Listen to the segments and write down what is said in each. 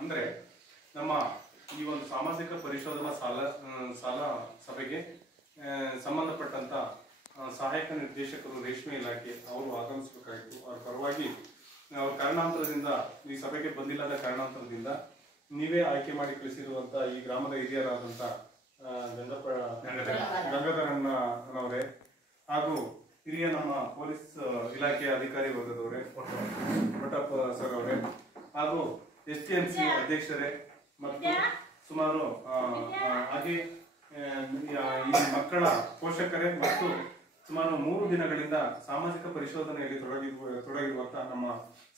ಅಂದರೆ ನಮ್ಮ ಈ ಒಂದು ಸಾಮಾಜಿಕ ಪರಿಶೋಧನಾ ಸಾಲ ಸಭೆಗೆ ಸಂಬಂಧಪಟ್ಟಂತ ಸಹಾಯಕ ನಿರ್ದೇಶಕರು ರೇಷ್ಮೆ ಇಲಾಖೆ ಅವರು ಆಗಮಿಸಬೇಕಾಗಿತ್ತು. ಅವರ ಪರವಾಗಿ ಅವ್ರ ಕಾರಣಾಂತರದಿಂದ ಈ ಸಭೆಗೆ ಬಂದಿಲ್ಲದ ಕಾರಣಾಂತರದಿಂದ ನೀವೇ ಆಯ್ಕೆ ಮಾಡಿ ಕಳಿಸಿರುವಂತ ಈ ಗ್ರಾಮದ ಹಿರಿಯರಾದಂತ ಗಂಗಾಧರಣ್ಣನವರೇ ಹಾಗೂ ಹಿರಿಯ ನಮ್ಮ ಪೊಲೀಸ್ ಇಲಾಖೆಯ ಅಧಿಕಾರಿ ವರ್ಗದವರೇ ಪಟ್ಟಪ್ಪ ಸರ್ ಅವರೇ ಹಾಗೂ STMC ಅಧ್ಯಕ್ಷರೇ ಮತ್ತು ಸುಮಾರು ಹಾಗೆ ಈ ಮಕ್ಕಳ ಪೋಷಕರೇ ಮತ್ತು ಸುಮಾರು 3 ದಿನಗಳಿಂದ ಸಾಮಾಜಿಕ ಪರಿಶೋಧನೆಯಲ್ಲಿ ತೊಡಗಿರುವಂತಹ ನಮ್ಮ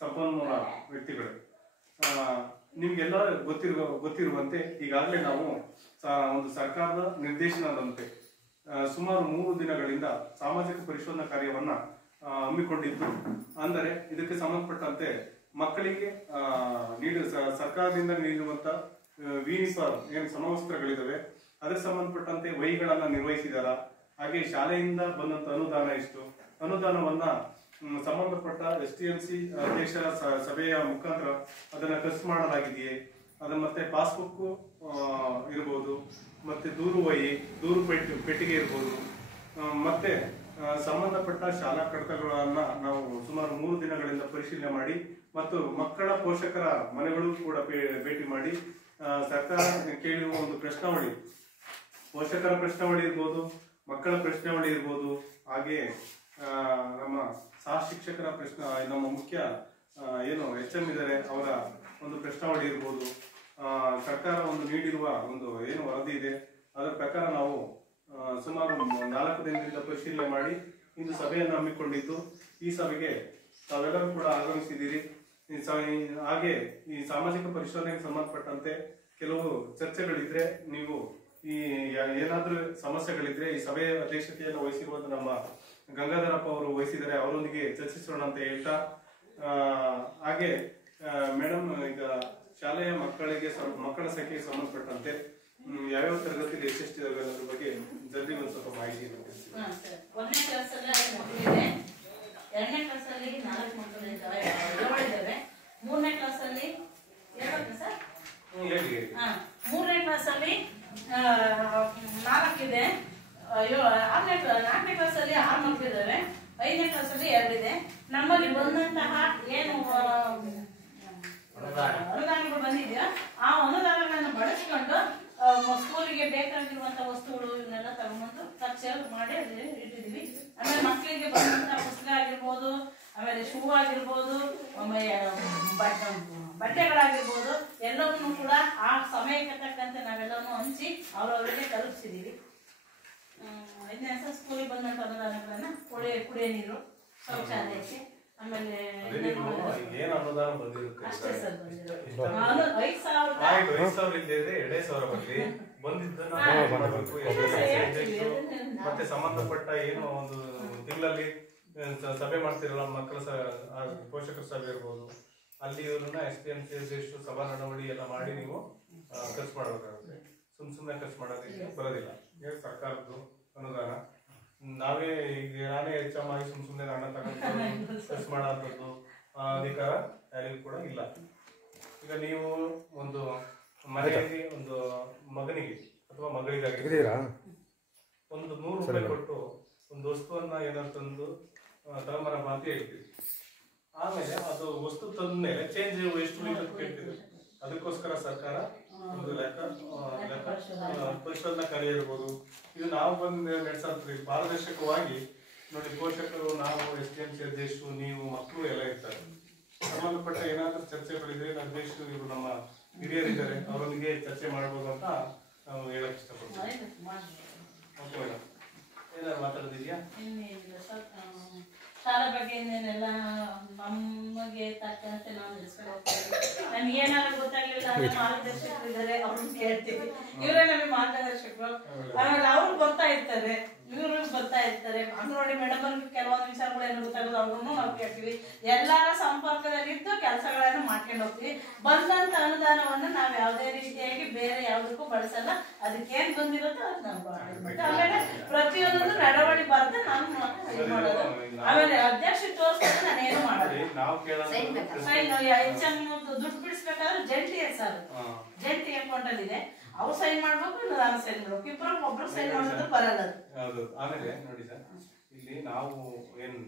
ಸಂಪನ್ಮೂಲ ವ್ಯಕ್ತಿಗಳು, ನಿಮ್ಗೆಲ್ಲ ಗೊತ್ತಿರುವಂತೆ ಈಗಾಗಲೇ ನಾವು ಒಂದು ಸರ್ಕಾರದ ನಿರ್ದೇಶನದಂತೆ ಸುಮಾರು 3 ದಿನಗಳಿಂದ ಸಾಮಾಜಿಕ ಪರಿಶೋಧನಾ ಕಾರ್ಯವನ್ನ ಹಮ್ಮಿಕೊಂಡಿದ್ದು, ಅಂದರೆ ಇದಕ್ಕೆ ಸಂಬಂಧಪಟ್ಟಂತೆ ಮಕ್ಕಳಿಗೆ ಸರ್ಕಾರದಿಂದ ನೀಡಿರುವಂತ ಯೂನಿಫಾರ್ಮ್ ಏನು ಸಮವಸ್ತ್ರಗಳಿದಾವೆ ಅದಕ್ಕೆ ಸಂಬಂಧಪಟ್ಟಂತೆ ವಹಿಗಳನ್ನ ನಿರ್ವಹಿಸಿದಾರ, ಹಾಗೆ ಶಾಲೆಯಿಂದ ಬಂದಂತ ಅನುದಾನ ಎಷ್ಟು ಅನುದಾನವನ್ನ ಸಂಬಂಧಪಟ್ಟ STMC ಅಧ್ಯಕ್ಷರ ಸಭೆಯ ಮುಖಾಂತರ ಅದನ್ನ ಖರ್ಚು ಮಾಡಲಾಗಿದೆಯೇ, ಅದನ್ನ ಮತ್ತೆ ಪಾಸ್ಬುಕ್ ಇರ್ಬೋದು, ಮತ್ತೆ ದೂರು ಪೆಟ್ಟಿಗೆ ಇರ್ಬೋದು, ಮತ್ತೆ ಸಂಬಂಧಪಟ್ಟ ಶಾಲಾ ಕಡತಗಳನ್ನ ನಾವು ಸುಮಾರು 3 ದಿನಗಳಿಂದ ಪರಿಶೀಲನೆ ಮಾಡಿ ಮತ್ತು ಮಕ್ಕಳ ಪೋಷಕರ ಮನೆಗಳು ಕೂಡ ಭೇಟಿ ಮಾಡಿ ಸರ್ಕಾರ ಕೇಳಿರುವ ಒಂದು ಪ್ರಶ್ನಾವಳಿ, ಪೋಷಕರ ಪ್ರಶ್ನಾವಳಿ ಇರ್ಬೋದು, ಮಕ್ಕಳ ಪ್ರಶ್ನಾವಳಿ ಇರ್ಬೋದು, ಹಾಗೆ ನಮ್ಮ ಸಹ ಶಿಕ್ಷಕರ ನಮ್ಮ ಮುಖ್ಯ ಏನು HM ಇದ್ದಾರೆ ಅವರ ಒಂದು ಪ್ರಶ್ನಾವಳಿ ಇರ್ಬೋದು, ಸರ್ಕಾರ ಒಂದು ನೀಡಿರುವ ಒಂದು ಏನು ವರದಿ ಇದೆ ಅದರ ಪ್ರಕಾರ ನಾವು ಸುಮಾರು 4 ದಿನದಿಂದ ಪರಿಶೀಲನೆ ಮಾಡಿ ಇಂದು ಸಭೆಯನ್ನು ಹಮ್ಮಿಕೊಂಡಿದ್ದು, ಈ ಸಭೆಗೆ ತಾವೆಲ್ಲರೂ ಕೂಡ ಆಗಮಿಸಿದ್ದೀರಿ. ಹಾಗೆ ಈ ಸಾಮಾಜಿಕ ಪರಿಶೋಧನೆಗೆ ಸಂಬಂಧಪಟ್ಟಂತೆ ಕೆಲವು ಚರ್ಚೆಗಳಿದ್ರೆ, ನೀವು ಈ ಏನಾದ್ರೂ ಸಮಸ್ಯೆಗಳಿದ್ರೆ ಈ ಸಭೆಯ ಅಧ್ಯಕ್ಷತೆಯನ್ನು ವಹಿಸಿರುವಂತ ನಮ್ಮ ಗಂಗಾಧರಪ್ಪ ಅವರು ವಹಿಸಿದರೆ ಅವರೊಂದಿಗೆ ಚರ್ಚಿಸೋಣ ಅಂತ ಹೇಳ್ತಾ, ಹಾಗೆ ಮೇಡಮ್ ಈಗ ಶಾಲೆಯ ಮಕ್ಕಳ ಸಂಖ್ಯೆಗೆ ಸಂಬಂಧಪಟ್ಟಂತೆ ಯಾವ್ಯಾವ ತರಗತಿಯಲ್ಲಿ ಎಷ್ಟೆಷ್ಟಿದಾವೆ ಅನ್ನೋದ್ರ ಬಗ್ಗೆ ಜಲ್ದಿ ಒಂದು ಸ್ವಲ್ಪ ಮಾಹಿತಿ ಇದೆ. 1ನೇ ಕ್ಲಾಸಲ್ಲಿ 5 ಮಕ್ಕಳಿದೆ, 2ನೇ ಕ್ಲಾಸಲ್ಲಿ 4 ಮಕ್ಕಳಿದ್ದಾವೆ, 3ನೇ ಕ್ಲಾಸಲ್ಲಿ 3ನೇ ಕ್ಲಾಸಲ್ಲಿ 4 ಇದೆ, 4ನೇ ಕ್ಲಾಸಲ್ಲಿ 6 ಮಕ್ಕಳಿದ್ದಾವೆ, 5ನೇ ಕ್ಲಾಸಲ್ಲಿ 2 ಇದೆ. ನಮ್ಮಲ್ಲಿ ಬಂದಂತಹ ಏನು ಅನುದಾನಗಳು ಬಂದಿದೆಯಾ ಆ ಅನುದಾನಗಳನ್ನು ಬಳಸಿಕೊಂಡು ಸ್ಕೂಲಿಗೆ ಬೇಕಾಗಿರುವಂತಹ ವಸ್ತುಗಳು ಇವನ್ನೆಲ್ಲ ತಗೊಂಡು ಖರ್ಚು ಮಾಡಿ ಅಲ್ಲಿ ಇಟ್ಟಿದೀವಿ. ಆಮೇಲೆ ಮಕ್ಕಳಿಗೆ ಬಂದಂತಹ ಪುಸ್ತಕ ಆಗಿರ್ಬೋದು, ಆಮೇಲೆ ಶೂ ಆಗಿರ್ಬೋದು, ಆಮೇಲೆ ಬಟ್ಟೆಗಳಾಗಿರ್ಬೋದು, ಎಲ್ಲವನ್ನೂ ಕೂಡ ಆ ಸಮಯಕ್ಕೆ ತಕ್ಕಂತೆ ನಾವೆಲ್ಲವನ್ನೂ ಹಂಚಿ ಅವರವರಿಗೆ ತಲುಪಿಸಿದೀವಿ. 5ನೇ ಸ್ಕೂಲಿಗೆ ಬಂದಂತ ಅನುದಾನಗಳನ್ನ ಕುಡಿಯ ನೀರು, ಶೌಚಾಲಯಕ್ಕೆ, ಆಮೇಲೆ ಅನುದಾನ ಬಂದಿರುತ್ತೆ ಅಷ್ಟೇ ಸರ್ ಬಂದಿರೋ 5,000 ಮತ್ತೆ ಸಂಬಂಧಪಟ್ಟ ಏನು ಒಂದು ತಿಂಗಳಲ್ಲಿ ಸಭೆ ಮಾಡ್ತಿರಲ್ಲ ಮಕ್ಕಳ ಪೋಷಕರ ಸಭೆ ಇರ್ಬೋದು, ಅಲ್ಲಿ ಇವ್ರನ್ನ STMC ಎಷ್ಟು ಸಭಾ ನಡವಳಿ ಎಲ್ಲ ಮಾಡಿ ನೀವು ಖರ್ಚು ಮಾಡಬೇಕಾಗುತ್ತೆ. ಸುಮ್ಮನೆ ಖರ್ಚು ಮಾಡೋದಕ್ಕೆ ಬರೋದಿಲ್ಲ. ಸರ್ಕಾರದ್ದು ಅನುದಾನ ನಾವೇ ಈಗ ನಾನೇ ಹೆಚ್ಚಾಗಿ ಸುಮ್ಮನೆ ಹಣ ತಗೊಂಡು ಖರ್ಚು ಮಾಡೋಂಥದ್ದು ಅಧಿಕಾರ ಯಾರಿಗೂ ಕೂಡ ಇಲ್ಲ. ಈಗ ನೀವು ಒಂದು ಮನೆಯಲ್ಲಿ ಒಂದು ಮಗನಿಗೆ ಅಥವಾ ಮಗಳಿಗಾಗಿ ಒಂದು 100 ರೂಪಾಯಿ ಕೊಟ್ಟು ಒಂದು ವಸ್ತುವನ್ನ ಏನಾದ್ರು ತಂದು ತಗೊಂಬರಮ್ಮ ಅಂತ ಹೇಳ್ತೀವಿ. ಆಮೇಲೆ ಅದು ವಸ್ತು ತಂದ ಮೇಲೆ ಚೇಂಜ್ ಎಷ್ಟು ಉಳಿತದೆ ಕೇಳ್ತೀವಿ. ಅದಕ್ಕೋಸ್ಕರ ಸರ್ಕಾರ ಒಂದು ಲೆಕ್ಕ ಪರಿಶೋಧನಾ ಕಾರ್ಯ ಇರ್ಬೋದು, ಇದು ನಾವು ಬಂದು ನಡೆಸಂತೀವಿ ಪಾರದರ್ಶಕವಾಗಿ ನೋಡಿ. ಪೋಷಕರು, ನಾವು, STMC ಅಧ್ಯಕ್ಷರು, ನೀವು, ಮಕ್ಕಳು ಎಲ್ಲ ಇರ್ತಾರೆ. ಸಂಬಂಧಪಟ್ಟ ಏನಾದ್ರೂ ಚರ್ಚೆಗಳಿದ್ರೆ ಅಧ್ಯಕ್ಷರು ಇವರು ನಮ್ಮ ಹಿರಿಯರಿದ್ದಾರೆ, ಅವರೊಂದಿಗೆ ಚರ್ಚೆ ಮಾಡ್ಬೋದು ಅಂತ ನಾವು ಹೇಳಕ್ ಇಷ್ಟಪಡ್ತೀವಿ. ಓಕೆ ಮೇಡಮ್, ಏನಾದ್ರು ಮಾತಾಡೋದಿದೆಯಾ? ಶಾಲಾ ಬಗ್ಗೆ ಇನ್ನೇನೆಲ್ಲ ನಮಗೆ ತಕ್ಕಂತೆ ನಾವು ನಡೆಸ್ಕೊಂಡು ಹೋಗ್ತೀವಿ. ನಮ್ಗೆ ಏನಾದ್ರು ಗೊತ್ತಾಗ್ಲಿಲ್ಲ ಅಂದ್ರೆ ಮಾರ್ಗದರ್ಶಕರು ಇದ್ದಾರೆ, ಅವ್ರನ್ನ ಕೇಳ್ತೀವಿ. ಇವರೇ ನಮಗೆ ಮಾರ್ಗದರ್ಶಕರು. ಆಮೇಲೆ ಅವ್ರು ಬರ್ತಾ ಇರ್ತಾರೆ, ಇವರು ಬರ್ತಾ ಇರ್ತಾರೆ. ಅಂಗನವಾಡಿ ಮೇಡಮ್ ಅವ್ರಿಗೆ ಕೆಲವೊಂದು ವಿಚಾರಗಳು ಏನು ಗೊತ್ತಾಗೋದು ಅವ್ರನ್ನು ನಾವು ಕೇಳ್ತೀವಿ. ಎಲ್ಲರ ಸಂಪರ್ಕದಲ್ಲಿದ್ದು ಕೆಲಸಗಳನ್ನು ಮಾಡ್ಕೊಂಡು ಹೋಗ್ತೀವಿ. ಬಂದಂತ ಅನುದಾನವನ್ನು ನಾವು ಯಾವುದೇ ರೀತಿಯಾಗಿ ಬೇರೆ ಯಾವುದಕ್ಕೂ ಬಳಸಲ್ಲ. ಅದಕ್ಕೇನ್ ಬಂದಿರುತ್ತೋ ಅದು ನಾವು ಆಮೇಲೆ ಪ್ರತಿಯೊಂದನ್ನು ನಡವಳಿ ಬರ್ದೆ ನಾನು ಇದು ಮಾಡೋದು. ಆಮೇಲೆ ಅವ್ರ ಅಧ್ಯಕ್ಷ ತೋರಿಸ್ತಾರೆ ನಾನು ಏನು ಮಾಡೋದು. ನಾವು HM ದುಡ್ಡು ಬಿಡಿಸ್ಬೇಕಾದ್ರೆ ಜಂಟಿ ಸರ್, ಜಂಟಿ ಅಕೌಂಟ್ ಅಲ್ಲಿ ಇದೆ. ಅವ್ರು ಸೈನ್ ಮಾಡ್ಬೇಕು, ನಾನು ಸೈನ್ ಮಾಡ್ಬೇಕು, ಇಬ್ಬರು ಒಬ್ರು ಸೈನ್ ಮಾಡಿದ್ರು ಬರಲ್ಲ. ಹೌದು. ಆಮೇಲೆ ನೋಡಿ ಸರ್, ಇಲ್ಲಿ ನಾವು ಏನು